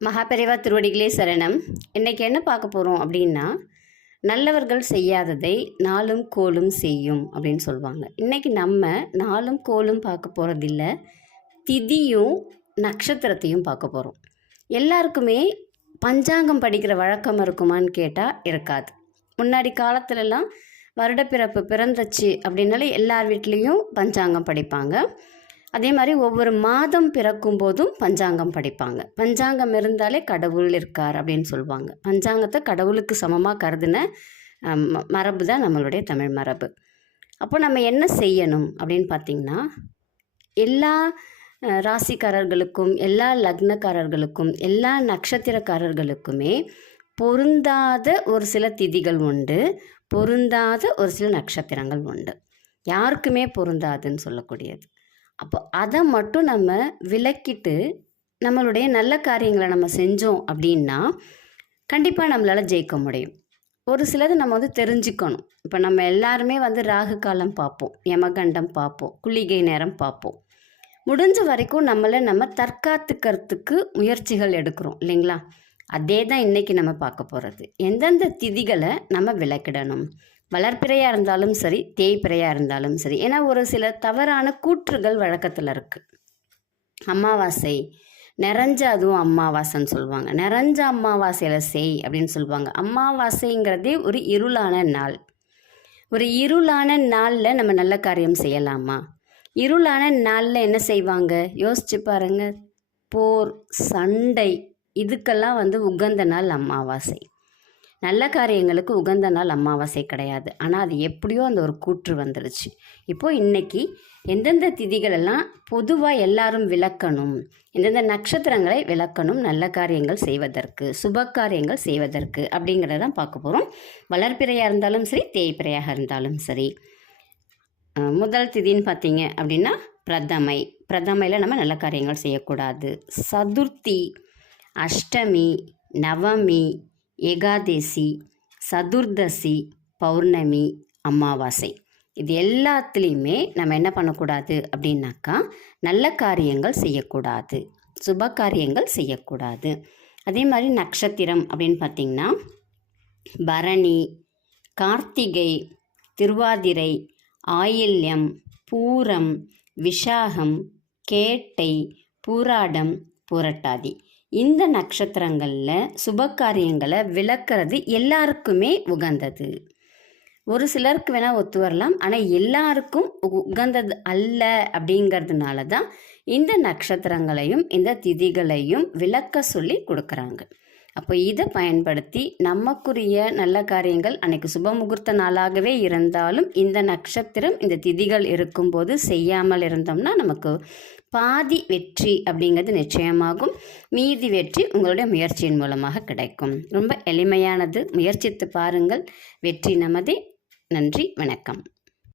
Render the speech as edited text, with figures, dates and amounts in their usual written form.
மகாபெரிவா திருவடிகளே சரணம். இன்றைக்கி என்ன பார்க்க போகிறோம் அப்படின்னா, நல்லவர்கள் செய்யாததை நாளும் கோலும் செய்யும் அப்படின்னு சொல்லுவாங்க. இன்றைக்கி நம்ம நாளும் கோலும் பார்க்க போகிறதில்ல, திதியும் நட்சத்திரத்தையும் பார்க்க போகிறோம். எல்லாருக்குமே பஞ்சாங்கம் படிக்கிற வழக்கம் இருக்குமான்னு கேட்டால் இருக்காது. முன்னாடி காலத்துலலாம் வருடப்பிறப்பு பிறந்துச்சு அப்படின்னாலே எல்லார் வீட்லேயும் பஞ்சாங்கம் படிப்பாங்க. அதே மாதிரி ஒவ்வொரு மாதம் பிறக்கும் போதும் பஞ்சாங்கம் படிப்பாங்க. பஞ்சாங்கம் இருந்தாலே கடவுள் இருக்கார் அப்படின்னு சொல்லுவாங்க. பஞ்சாங்கத்தை கடவுளுக்கு சமமாக கருதின மரபு தான் நம்மளுடைய தமிழ் மரபு. அப்போ நம்ம என்ன செய்யணும் அப்படின்னு பார்த்திங்கன்னா, எல்லா ராசிக்காரர்களுக்கும், எல்லா லக்னக்காரர்களுக்கும், எல்லா நட்சத்திரக்காரர்களுக்குமே பொருந்தாத ஒரு சில திதிகள் உண்டு, பொருந்தாத ஒரு சில நட்சத்திரங்கள் உண்டு. யாருக்குமே பொருந்தாதுன்னு சொல்லக்கூடியது. அப்போ அதை மட்டும் நம்ம விலக்கிட்டு நம்மளுடைய நல்ல காரியங்களை நம்ம செஞ்சோம் அப்படின்னா கண்டிப்பாக நம்மளால் ஜெயிக்க முடியும். ஒரு சிலது நம்ம தெரிஞ்சுக்கணும். இப்போ நம்ம எல்லாருமே ராகு காலம் பார்ப்போம், யமகண்டம் பார்ப்போம், குளிகை நேரம் பார்ப்போம். முடிஞ்ச வரைக்கும் நம்ம தற்காத்துக்கிறதுக்கு முயற்சிகள் எடுக்கிறோம் இல்லைங்களா? அதே தான் இன்றைக்கி நம்ம பார்க்க போகிறது. எந்தெந்த திதிகளை நம்ம விலக்கிடணும், வளர்ப்பிறையாக இருந்தாலும் சரி, தேய்பிறையாக இருந்தாலும் சரி. ஏன்னா ஒரு சில தவறான கூற்றுகள் வழக்கத்தில் இருக்குது. அமாவாசை நிறைஞ்ச, அதுவும் அமாவாசைன்னு சொல்லுவாங்க. நிறைஞ்ச அமாவாசையில் செய் அப்படின்னு சொல்லுவாங்க. அமாவாசைங்கிறதே ஒரு இருளான நாள். ஒரு இருளான நாளில் நம்ம நல்ல காரியம் செய்யலாமா? இருளான நாளில் என்ன செய்வாங்க யோசிச்சு பாருங்க. போர், சண்டை, இதுக்கெல்லாம் உகந்த நாள் அமாவாசை. நல்ல காரியங்களுக்கு உகந்த நாள் அமாவாசை கிடையாது. ஆனால் அது எப்படியோ அந்த ஒரு கூற்று வந்துடுச்சு. இப்போது இன்றைக்கி எந்தெந்த திதிகளெல்லாம் பொதுவாக எல்லாரும் விளக்கணும், எந்தெந்த நட்சத்திரங்களை விளக்கணும் நல்ல காரியங்கள் செய்வதற்கு, சுப காரியங்கள் செய்வதற்கு அப்படிங்கிறதான் பார்க்க போகிறோம். வளர்ப்பிறையாக இருந்தாலும் சரி, தேய்பிறையாக இருந்தாலும் சரி. முதல் திதின்னு பார்த்தீங்க அப்படின்னா பிரதமை. பிரதமையில் நம்ம நல்ல காரியங்கள் செய்யக்கூடாது. சதுர்த்தி, அஷ்டமி, நவமி, ஏகாதசி, சதுர்தசி, பௌர்ணமி, அமாவாசை, இது எல்லாத்துலேயுமே நம்ம என்ன பண்ணக்கூடாது அப்படின்னாக்கா நல்ல காரியங்கள் செய்யக்கூடாது, சுப காரியங்கள் செய்யக்கூடாது. அதே மாதிரி நட்சத்திரம் அப்படின்னு பார்த்திங்கன்னா பரணி, கார்த்திகை, திருவாதிரை, ஆயில்யம், பூரம், விஷாகம், கேட்டை, பூராடம், புரட்டாதி. இந்த நட்சத்திரங்களில் சுபகாரியங்களை விளக்கிறது எல்லாருக்குமே உகந்தது. ஒரு சிலருக்கு வேணால் ஒத்து வரலாம், ஆனால் எல்லாருக்கும் உகந்தது அல்ல. அப்படிங்கிறதுனால தான் இந்த நட்சத்திரங்களையும் இந்த திதிகளையும் விளக்க சொல்லி கொடுக்குறாங்க. அப்போ இதை பயன்படுத்தி நமக்குரிய நல்ல காரியங்கள் அன்றைக்கி சுப முகூர்த்த நாளாகவே இருந்தாலும் இந்த நட்சத்திரம் இந்த திதிகள் இருக்கும்போது செய்யாமல் இருந்தோம்னா நமக்கு பாதி வெற்றி அப்படிங்கிறது நிச்சயமாகும். மீதி வெற்றி உங்களுடைய முயற்சியின் மூலமாக கிடைக்கும். ரொம்ப எளிமையானது, முயற்சித்து பாருங்கள், வெற்றி நமதே. நன்றி, வணக்கம்.